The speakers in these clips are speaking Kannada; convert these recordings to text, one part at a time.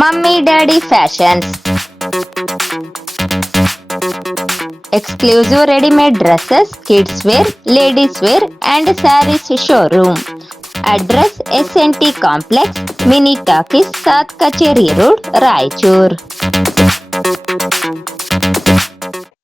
Mummy Daddy Fashions. Exclusive ready-made dresses, kids wear, ladies wear and sarees showroom. Address SNT Complex, Mini Talkies, South Kacheri Road, Raichur.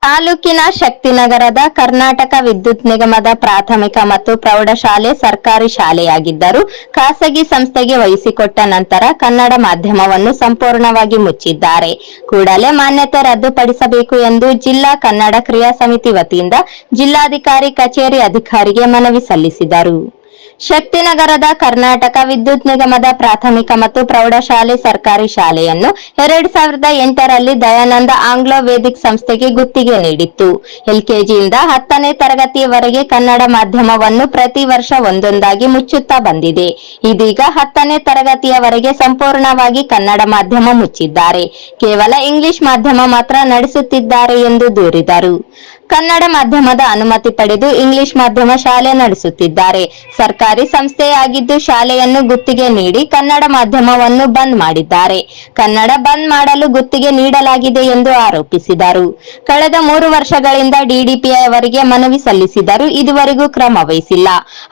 ತಾಲೂಕಿನ ಶಕ್ತಿನಗರದ ಕರ್ನಾಟಕ ವಿದ್ಯುತ್ ನಿಗಮದ ಪ್ರಾಥಮಿಕ ಮತ್ತು ಪ್ರೌಢಶಾಲೆ ಸರ್ಕಾರಿ ಶಾಲೆಯಾಗಿದ್ದರೂ ಖಾಸಗಿ ಸಂಸ್ಥೆಗೆ ವಹಿಸಿಕೊಟ್ಟ ನಂತರ ಕನ್ನಡ ಮಾಧ್ಯಮವನ್ನು ಸಂಪೂರ್ಣವಾಗಿ ಮುಚ್ಚಿದ್ದಾರೆ. ಕೂಡಲೇ ಮಾನ್ಯತೆ ರದ್ದುಪಡಿಸಬೇಕು ಎಂದು ಜಿಲ್ಲಾ ಕನ್ನಡ ಕ್ರಿಯಾ ಸಮಿತಿ ವತಿಯಿಂದ ಜಿಲ್ಲಾಧಿಕಾರಿ ಕಚೇರಿ ಅಧಿಕಾರಿಗೆ ಮನವಿ ಸಲ್ಲಿಸಿದರು. ಶಕ್ತಿನಗರದ ಕರ್ನಾಟಕ ವಿದ್ಯುತ್ ನಿಗಮದ ಪ್ರಾಥಮಿಕ ಮತ್ತು ಪ್ರೌಢಶಾಲೆ ಸರ್ಕಾರಿ ಶಾಲೆಯನ್ನು 2008ರಲ್ಲಿ ದಯಾನಂದ ಆಂಗ್ಲೋ ವೇದಿಕ್ ಸಂಸ್ಥೆಗೆ ಗುತ್ತಿಗೆ ನೀಡಿತ್ತು. ಎಲ್ಕೆಜಿಯಿಂದ 10ನೇ ತರಗತಿಯವರೆಗೆ ಕನ್ನಡ ಮಾಧ್ಯಮವನ್ನು ಪ್ರತಿ ವರ್ಷ ಒಂದೊಂದಾಗಿ ಮುಚ್ಚುತ್ತಾ ಬಂದಿದೆ. ಇದೀಗ 10ನೇ ತರಗತಿಯವರೆಗೆ ಸಂಪೂರ್ಣವಾಗಿ ಕನ್ನಡ ಮಾಧ್ಯಮ ಮುಚ್ಚಿದ್ದಾರೆ. ಕೇವಲ ಇಂಗ್ಲಿಷ್ ಮಾಧ್ಯಮ ಮಾತ್ರ ನಡೆಸುತ್ತಿದ್ದಾರೆ ಎಂದು ದೂರಿದರು. ಕನ್ನಡ ಮಾಧ್ಯಮದ ಅನುಮತಿ ಪಡೆದು ಇಂಗ್ಲಿಷ್ ಮಾಧ್ಯಮ ಶಾಲೆ ನಡೆಸುತ್ತಿದ್ದಾರೆ. ಸರ್ಕಾರಿ ಸಂಸ್ಥೆಯಾಗಿದ್ದು ಶಾಲೆಯನ್ನು ಗುತ್ತಿಗೆ ನೀಡಿ ಕನ್ನಡ ಮಾಧ್ಯಮವನ್ನು ಬಂದ್ ಮಾಡಿದ್ದಾರೆ. ಕನ್ನಡ ಬಂದ್ ಮಾಡಲು ಗುತ್ತಿಗೆ ನೀಡಲಾಗಿದೆ ಎಂದು ಆರೋಪಿಸಿದರು. ಕಳೆದ 3 ವರ್ಷಗಳಿಂದ ಡಿಡಿಪಿಐ ಅವರಿಗೆ ಮನವಿ ಸಲ್ಲಿಸಿದರೂ ಇದುವರೆಗೂ ಕ್ರಮ ವಹಿಸಿಲ್ಲ.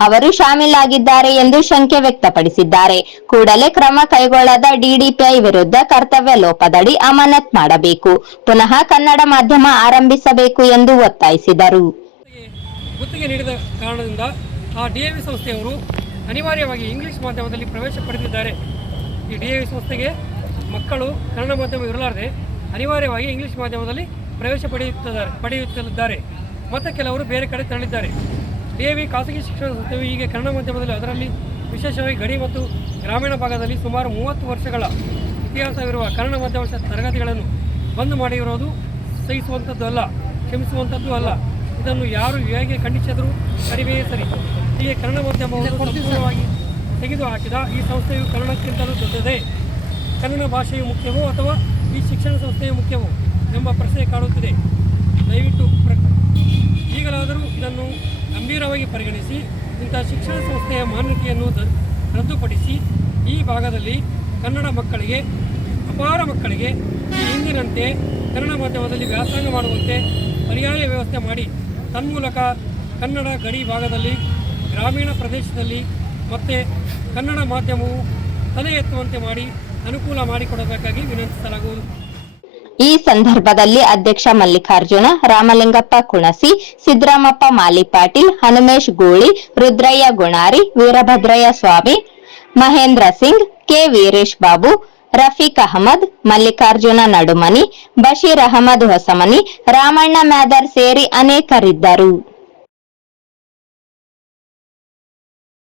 ಅವರು ಶಾಮೀಲಾಗಿದ್ದಾರೆ ಎಂದು ಶಂಕೆ ವ್ಯಕ್ತಪಡಿಸಿದ್ದಾರೆ. ಕೂಡಲೇ ಕ್ರಮ ಕೈಗೊಳ್ಳದ ಡಿಡಿಪಿಐ ವಿರುದ್ಧ ಕರ್ತವ್ಯ ಲೋಪದಡಿ ಅಮಾನತ್ ಮಾಡಬೇಕು, ಪುನಃ ಕನ್ನಡ ಮಾಧ್ಯಮ ಆರಂಭಿಸಬೇಕು ಎಂದು ಒತ್ತಾಯಿಸಿದರು. ಗುತ್ತಿಗೆ ನೀಡಿದ ಕಾರಣದಿಂದ ಆ ಡಿಎವಿ ಸಂಸ್ಥೆಯವರು ಅನಿವಾರ್ಯವಾಗಿ ಇಂಗ್ಲಿಷ್ ಮಾಧ್ಯಮದಲ್ಲಿ ಪ್ರವೇಶ ಪಡೆದಿದ್ದಾರೆ. ಈ ಡಿಎವಿ ಸಂಸ್ಥೆಗೆ ಮಕ್ಕಳು ಕನ್ನಡ ಮಾಧ್ಯಮ ಇರಲಾರದೆ ಅನಿವಾರ್ಯವಾಗಿ ಇಂಗ್ಲಿಷ್ ಮಾಧ್ಯಮದಲ್ಲಿ ಪ್ರವೇಶ ಪಡೆಯುತ್ತಿದ್ದಾರೆ ಮತ್ತು ಕೆಲವರು ಬೇರೆ ಕಡೆ ತೆರಳಿದ್ದಾರೆ. ಡಿಎವಿ ಖಾಸಗಿ ಶಿಕ್ಷಣ ಸಂಸ್ಥೆಯು ಹೀಗೆ ಕನ್ನಡ ಮಾಧ್ಯಮದಲ್ಲಿ, ಅದರಲ್ಲಿ ವಿಶೇಷವಾಗಿ ಗಡಿ ಮತ್ತು ಗ್ರಾಮೀಣ ಭಾಗದಲ್ಲಿ ಸುಮಾರು 30 ವರ್ಷಗಳ ಇತಿಹಾಸವಿರುವ ಕನ್ನಡ ಮಾಧ್ಯಮ ತರಗತಿಗಳನ್ನು ಬಂದ್ ಮಾಡಿರೋದು ಸಹಿಸುವಂಥದ್ದು ಅಲ್ಲ, ಕ್ಷಮಿಸುವಂಥದ್ದು ಅಲ್ಲ. ಇದನ್ನು ಯಾರು ಹೇಗೆ ಖಂಡಿಸಿದರೂ ಕಡಿಮೆಯೇ ಸರಿ. ಹೀಗೆ ಕನ್ನಡ ಮಾಧ್ಯಮವನ್ನು ಸಂಪೂರ್ಣವಾಗಿ ತೆಗೆದುಹಾಕಿದ ಈ ಸಂಸ್ಥೆಯು ಕನ್ನಡಕ್ಕಿಂತಲೂ ದೊಡ್ಡದೇ. ಕನ್ನಡ ಭಾಷೆಯು ಮುಖ್ಯವೋ ಅಥವಾ ಈ ಶಿಕ್ಷಣ ಸಂಸ್ಥೆಯು ಮುಖ್ಯವೋ ಎಂಬ ಪ್ರಶ್ನೆ ಕಾಡುತ್ತಿದೆ. ದಯವಿಟ್ಟು ಈಗಲಾದರೂ ಇದನ್ನು ಗಂಭೀರವಾಗಿ ಪರಿಗಣಿಸಿ ಇಂಥ ಶಿಕ್ಷಣ ಸಂಸ್ಥೆಯ ಮಾನ್ಯತೆಯನ್ನು ರದ್ದುಪಡಿಸಿ ಈ ಭಾಗದಲ್ಲಿ ಕನ್ನಡ ಮಕ್ಕಳಿಗೆ, ಅಪಾರ ಮಕ್ಕಳಿಗೆ ಈ ಹಿಂದಿನಂತೆ ಕನ್ನಡ ಮಾಧ್ಯಮದಲ್ಲಿ ವ್ಯಾಸಂಗ ಮಾಡುವಂತೆ ಪರ್ಯಾಯ ವ್ಯವಸ್ಥೆ ಮಾಡಿ ತನ್ಮೂಲಕ ಕನ್ನಡ ಗಡಿ ಭಾಗದಲ್ಲಿ, ಗ್ರಾಮೀಣ ಪ್ರದೇಶದಲ್ಲಿ ಮತ್ತೆ ಕನ್ನಡ ಮಾಧ್ಯಮವು ತಲೆ ಎತ್ತುವಂತೆ ಮಾಡಿ ಅನುಕೂಲ ಮಾಡಿಕೊಡಬೇಕಾಗಿ ವಿನಂತಿಸಲಾಗುವುದು. ಈ ಸಂದರ್ಭದಲ್ಲಿ ಅಧ್ಯಕ್ಷ ಮಲ್ಲಿಕಾರ್ಜುನ, ರಾಮಲಿಂಗಪ್ಪ ಕುಣಸಿ, ಸಿದ್ದರಾಮಪ್ಪ ಮಾಲಿಪಾಟೀಲ್, ಹನುಮೇಶ್ ಗೂಳಿ, ರುದ್ರಯ್ಯ ಗುಣಾರಿ, ವೀರಭದ್ರಯ್ಯ ಸ್ವಾಮಿ, ಮಹೇಂದ್ರ ಸಿಂಗ್, ಕೆ ವೀರೇಶ್ ಬಾಬು, ರಫೀಕ್ ಅಹಮದ್, ಮಲ್ಲಿಕಾರ್ಜುನ ನಡುಮನಿ, ಬಶೀರ್ ಅಹಮದ್ ಹೊಸಮನಿ, ರಾಮಣ್ಣ ಮ್ಯಾದರ್ ಸೇರಿ ಅನೇಕರಿದ್ದರು.